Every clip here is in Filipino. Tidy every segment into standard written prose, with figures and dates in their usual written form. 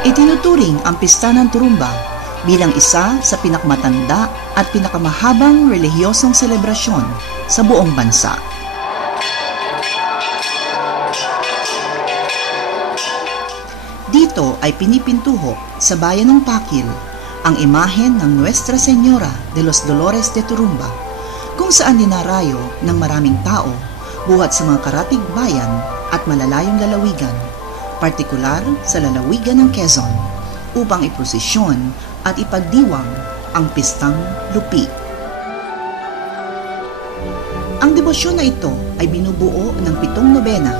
Itinuturing ang Pista ng Turumba bilang isa sa pinakamatanda at pinakamahabang relihiyosong selebrasyon sa buong bansa. Dito ay pinipintuho sa bayan ng Pakil ang imahen ng Nuestra Señora de los Dolores de Turumba, kung saan dinarayo ng maraming tao buhat sa mga karatig bayan at malalayong lalawigan, partikular sa lalawigan ng Quezon, upang iprosesyon at ipagdiwang ang Pistang Lupi. Ang debosyon na ito ay binubuo ng 7 nobena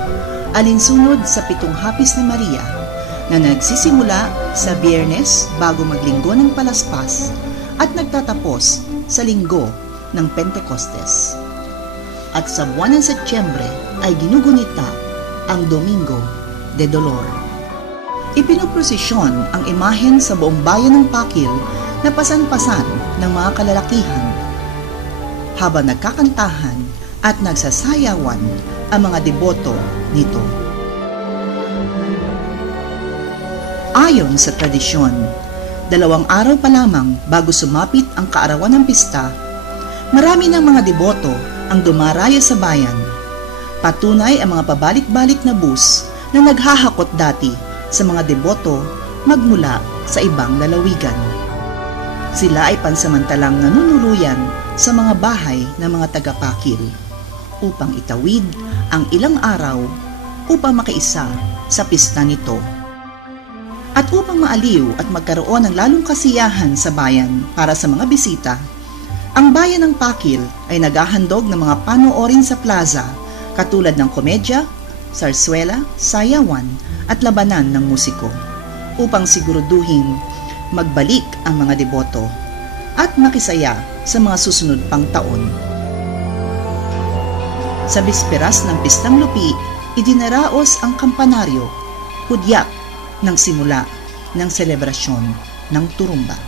alinsunod sa 7 hapis ni Maria na nagsisimula sa Biyernes bago maglinggo ng Palaspas at nagtatapos sa linggo ng Pentecostes. At sa buwan ng Setyembre ay ginugunita ang Domingo de Dolor. Ipinoprosesyon ang imahen sa buong bayan ng Pakil na pasan-pasan ng mga kalalakihan habang nagkakantahan at nagsasayawan ang mga deboto nito. Ayon sa tradisyon, 2 araw pa lamang bago sumapit ang kaarawan ng pista, marami ng mga deboto ang dumarayo sa bayan. Patunay ang mga pabalik-balik na bus na naghahakot dati sa mga deboto magmula sa ibang lalawigan. Sila ay pansamantalang nanunuluyan sa mga bahay ng mga taga-Pakil upang itawid ang ilang araw upang makaisa sa pista nito. At upang maaliw at magkaroon ng lalong kasiyahan sa bayan para sa mga bisita, ang bayan ng Pakil ay naghahandog ng mga panoorin sa plaza katulad ng komedya, sarswela, sayawan at labanan ng musiko upang siguraduhin magbalik ang mga deboto at makisaya sa mga susunod pang taon. Sa bisperas ng Pistang Lupi, idinaraos ang kampanaryo, hudyak ng simula ng selebrasyon ng Turumba.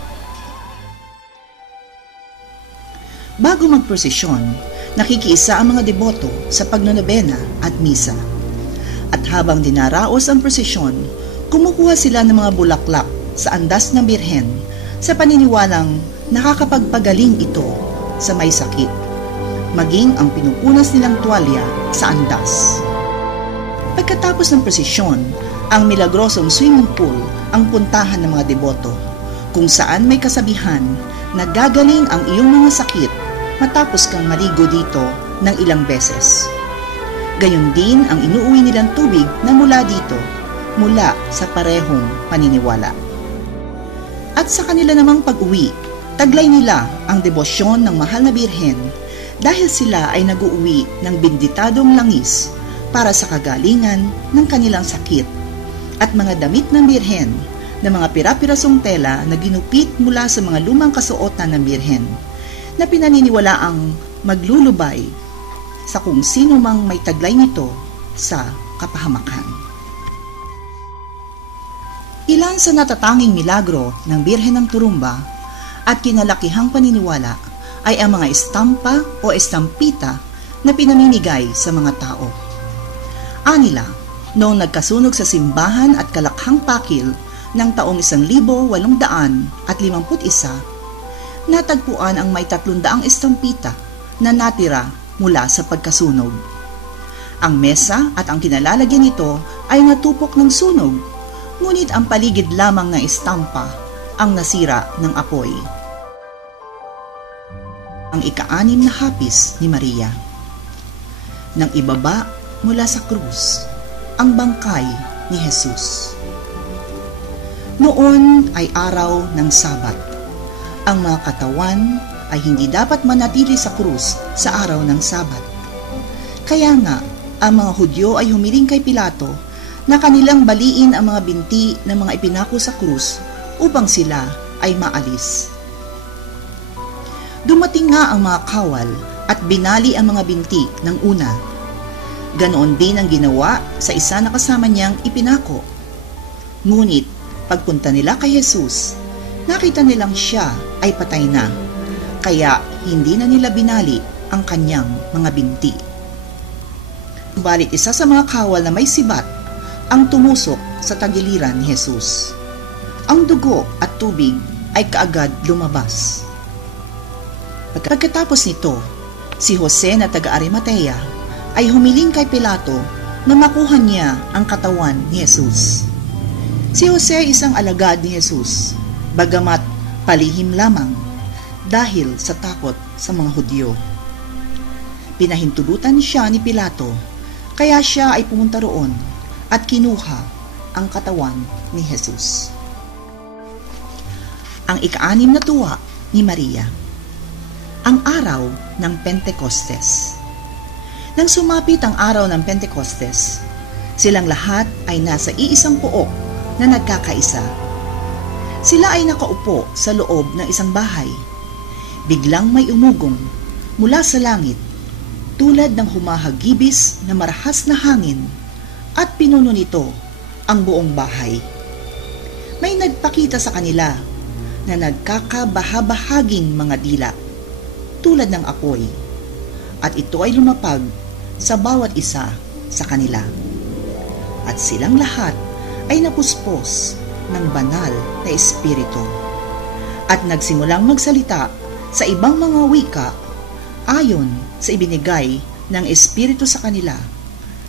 Bago magprosesyon, nakikiisa ang mga deboto sa pagnonobena at misa. At habang dinaraos ang prosesyon, kumukuha sila ng mga bulaklak sa andas ng Birhen sa paniniwalang nakakapagpagaling ito sa may sakit, maging ang pinupunas nilang tuwalya sa andas. Pagkatapos ng prosesyon, ang milagrosong swimming pool ang puntahan ng mga deboto, kung saan may kasabihan na gagaling ang iyong mga sakit matapos kang maligo dito ng ilang beses. Gayon din ang inuuwi nilang tubig na mula dito, mula sa parehong paniniwala. At sa kanila namang pag-uwi, taglay nila ang debosyon ng mahal na Birhen dahil sila ay nag-uuwi ng binditadong langis para sa kagalingan ng kanilang sakit at mga damit ng Birhen na mga pira-pirasong tela na ginupit mula sa mga lumang kasuotan ng Birhen na pinaniniwalaang maglulubay sa kung sino mang may taglay nito sa kapahamakan. Ilan sa natatanging milagro ng Birhen ng Turumba at kinalakihang paniniwala ay ang mga estampa o estampita na pinamimigay sa mga tao. Anila, noong nagkasunog sa simbahan at kalakhang Pakil ng taong 1851, natagpuan ang may 300 estampita na natira mula sa pagkasunog. Ang mesa at ang kinalalagyan nito ay natupok ng sunog, ngunit ang paligid lamang ng estampa ang nasira ng apoy. Ang ika-6 na hapis ni Maria. Nang ibaba mula sa krus ang bangkay ni Jesus. Noon ay araw ng Sabat. Ang mga katawan ay hindi dapat manatili sa krus sa araw ng Sabat. Kaya nga, ang mga Hudyo ay humiling kay Pilato na kanilang baliin ang mga binti ng mga ipinako sa krus upang sila ay maalis. Dumating nga ang mga kawal at binali ang mga binti ng una. Ganoon din ang ginawa sa isa na kasama niyang ipinako. Ngunit pagpunta nila kay Jesus, nakita nilang siya ay patay na, kaya hindi na nila binali ang kanyang mga binti. Balit isa sa mga kawal na may sibat ang tumusok sa tagiliran ni Jesus. ang dugo at tubig ay kaagad lumabas. Pagkatapos nito, si Jose na taga-Arimatea ay humiling kay Pilato na makuha niya ang katawan ni Jesus. Si Jose ay isang alagad ni Jesus, bagamat palihim lamang dahil sa takot sa mga Hudyo. Pinahintulutan siya ni Pilato, kaya siya ay pumunta roon at kinuha ang katawan ni Jesus. Ang ika-6 na tuwa ni Maria. Ang araw ng Pentecostes. Nang sumapit ang araw ng Pentecostes, silang lahat ay nasa iisang pook na nagkakaisa. Sila ay nakaupo sa loob ng isang bahay. Biglang may umugong mula sa langit, tulad ng humahagibis na marahas na hangin, at pinuno nito ang buong bahay. May nagpakita sa kanila na nagkakabahabahaging mga dila, tulad ng apoy, at ito ay lumapag sa bawat isa sa kanila. At silang lahat ay napuspos ng banal na espiritu at nagsimulang magsalita sa ibang mga wika ayon sa ibinigay ng espiritu sa kanila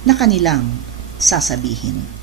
na kanilang sasabihin.